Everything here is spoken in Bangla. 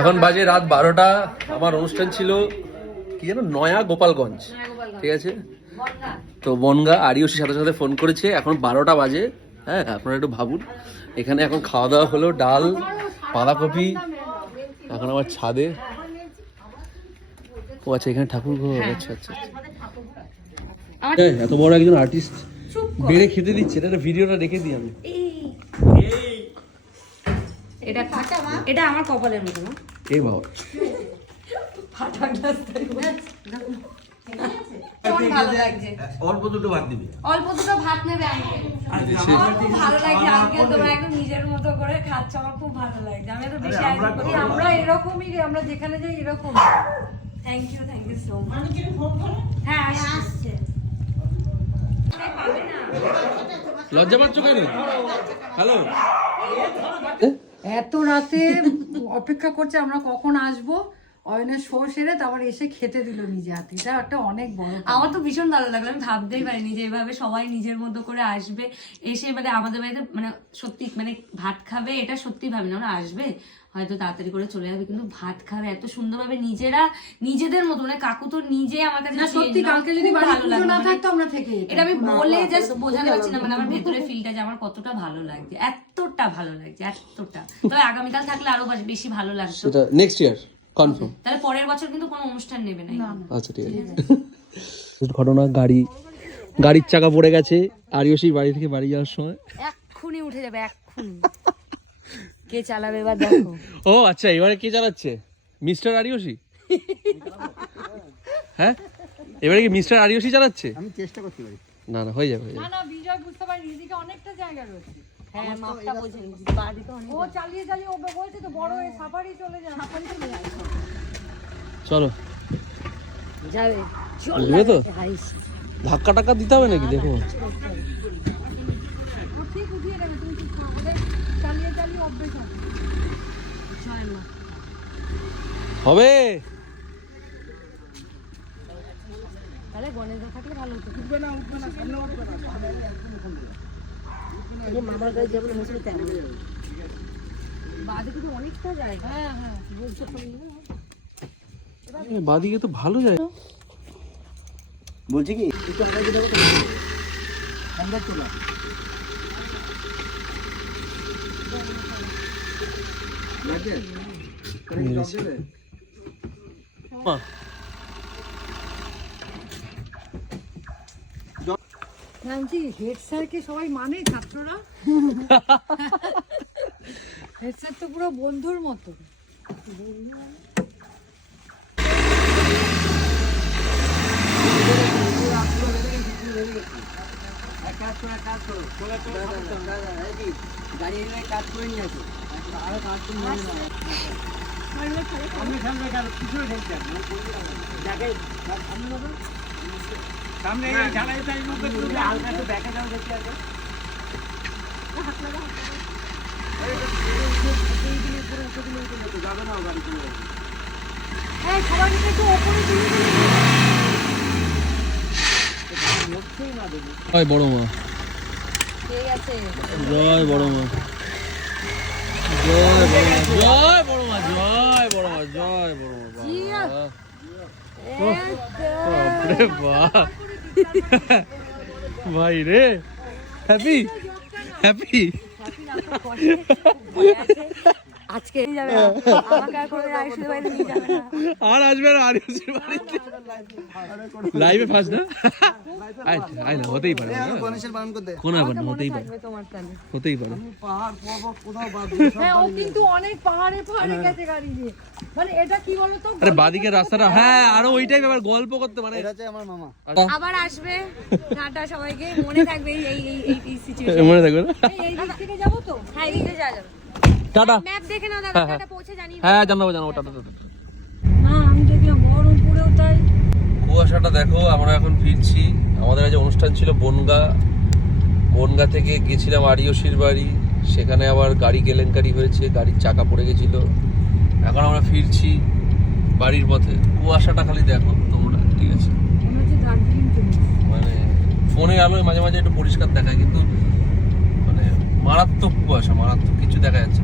এখন বাজে রাত 12টা। আমার অনুষ্ঠান ছিল কি যেন নয়া গোপালগঞ্জ, ঠিক আছে? তো বনগা আরিয়সির সাথে সাথে ফোন করেছে, এখন 12টা বাজে। হ্যাঁ, আপনারা একটু ভাবুন, এখানে এখন খাওয়া দাওয়া হলো ডাল, বাঁধাকপি। এখন আমার ছাদে, ও আচ্ছা এখানে ঠাকুর ঘর। আচ্ছা আচ্ছা, এত বড় একজন আর্টিস্ট বেড়ে খেতে দিচ্ছে, এটা ভিডিওটা রেখে দিই আমি। এটা আমার কপালের মতো না? এই বাবা অল্প দুটো ভাত দিবি, অল্প দুটো ভাত নেবে। আমার খুব ভালো লাগছে আজকে তোমরা একদম নিজের মতো করে খাচ্ছ, আমার খুব ভালো লাগছে। আমি তো বেশি আমরা এরকমই, আমরা যেখানে যাই এরকম। Thank you so much. হ্যাঁ আসছে। লজ্জা পাচ্ছ কেন? হ্যালো, এত রাতে অপেক্ষা করছে আমরা কখন আসবো, অয়নের শো সেরে তারপর এসে খেতে দিল নিজে হাতে। এটা একটা অনেক বড়। আমার তো ভীষণ ভালো লাগলো, আমি ভাবতেই পারিনি যে এভাবে সবাই নিজের মতো করে আসবে, এসে মানে আমাদের বাড়িতে মানে সত্যি মানে ভাত খাবে, এটা সত্যি ভাবিনি। ওরা আসবে হয়তো তাড়াতাড়ি করে চলে যাবে, কিন্তু ভাত খাবে এত সুন্দরভাবে নিজেরা নিজেদের মতো। মানে কাকু তো নিজে আমার কাছে সত্যি কালকে যদি ভালো না থাকতো আমরা থেকে এটা আমি বলে জাস্ট বোঝাতে পারছি না, মানে আমার ভেতরে ফিলটা যে আমার কতটা ভালো লাগছে, এতটা ভালো লাগছে, এতটা। তবে আগামীকাল থাকলে আরো বেশি ভালো লাগতো। সেটা নেক্সট ইয়ার কনফার্ম। তাহলে পরের বছর কিন্তু কোনো অনুষ্ঠান নেবে না। আচ্ছা ঠিক আছে। ঘটনা, গাড়ির চাকা পড়ে গেছে আরিয়সীর বাড়ি থেকে বাড়ি যাওয়ার সময়। এক্ষুনি উঠে যাবে, এক্ষুনি। কে চালাবে এবার দেখো। ও আচ্ছা, এবারে কে চালাচ্ছে? মিস্টার আরিয়সী? হ্যাঁ, এবারে কি মিস্টার আরিয়সী চালাচ্ছে? আমি চেষ্টা করতে পারি। না না, হয়ে যাবে। না বিজয় বুঝতে পারি এদিকে অনেকটা জায়গা রয়েছে। হ্যাঁ মাপটা বোঝেন, বাড়ি তো অনেক। ও চালিয়ে ও বলছে তো বড় এই সাফারি চলে যায়। চলো যাবে, বুঝবে তো? ধাক্কা টাক্কা দিতে হবে নাকি? দেখো ঠিক উঠিয়ে দেবে, তুমি ঠিক ওদের চালিয়ে অভ্যেস হবে। তাহলে গণেশদা থাকলে ভালো হতো। উঠবে না, সামনে উঠবে না, মামার কাছে যাবো মুসলি তেমন বাদিকে তো অনেকটা জায়গা। হ্যাঁ বুঝছো তো, বাদিকে তো ভালো যায়। বলছি কি ঠান্ডা চলা জানছি হেড স্যারকে সবাই মানে ছাত্ররা। হেড স্যার তো পুরো বন্ধুর মতো। গাড়ি কাজ করে নিয়ে আসো, আরো কাজ করে নিয়ে আসো। সামনে হালকা একটু ব্যাকে যাও দেখি আগে। যাবে না গাড়ি চলে যাবে। হ্যাঁ সবাই মিলে একটু ওপরে তুলে জয় বড় মা, ঠিক আছে। জয় বড় মা, জয় বড় মা, জয় বড় মা, জয় বড় মা, জয় বড় মা। বাপরে বাপ ভাই রে, হ্যাপি হ্যাপি। আজকে যাবে না, আমাকে আর কোনো আইসুদের বাইরে নিয়ে যাবে না। আর আসবে না আরিয়সীর বাড়িতে লাইভে ফার্স্ট না? আই না, হতেই পারে। গণেশের বারণ করতে কোন ব্যাপার না, হতেই পারে, তোমার তাহলে হতেই পারে। পাহাড় পর্বত কোথাও বাদ হ্যাঁ ও কিন্তু অনেক পাহাড়ে গেছে গাড়ি দিয়ে। মানে এটা কি বলতো, আরে বাদিকের রাস্তাটা, হ্যাঁ আরো ওইটাই ব্যাপার, গল্প করতে মানে। এটা হচ্ছে আমার মামা। আবার আসবে। টাটা সবাইকে, মনে থাকবে এই সিচুয়েশন। মনে থাকবে না? এই দিক থেকে যাবো তো। হ্যাঁ এই দিকে যাওয়া যাবে। টাটা। ম্যাপ দেখে নাও দাদা, টাটা পৌঁছে জানিয়ে হ্যাঁ জানাবো টাটা। না আমি দেখলাম বহরমপুরেও তাই। কুয়াশাটা দেখো। আমরা এখন ফিরছি। আমাদের আজ অনুষ্ঠান ছিল বনগা থেকে গেছিলাম আরিয়সীর বাড়ি, সেখানে আবার গাড়ি কেলেঙ্কারি হয়েছে, গাড়ির চাকা পড়ে গেছিল। এখন আমরা ফিরছি বাড়ির পথে। কুয়াশাটা খালি দেখো তোমরা, ঠিক আছে? মনে হচ্ছে দার্জিলিং চলে এসেছি। মানে ফোনের আলোয় মাঝে মাঝে একটু পরিষ্কার দেখায়, কিন্তু মানে মারাত্মক কুয়াশা, মারাত্মক, কিছু দেখা যাচ্ছে না।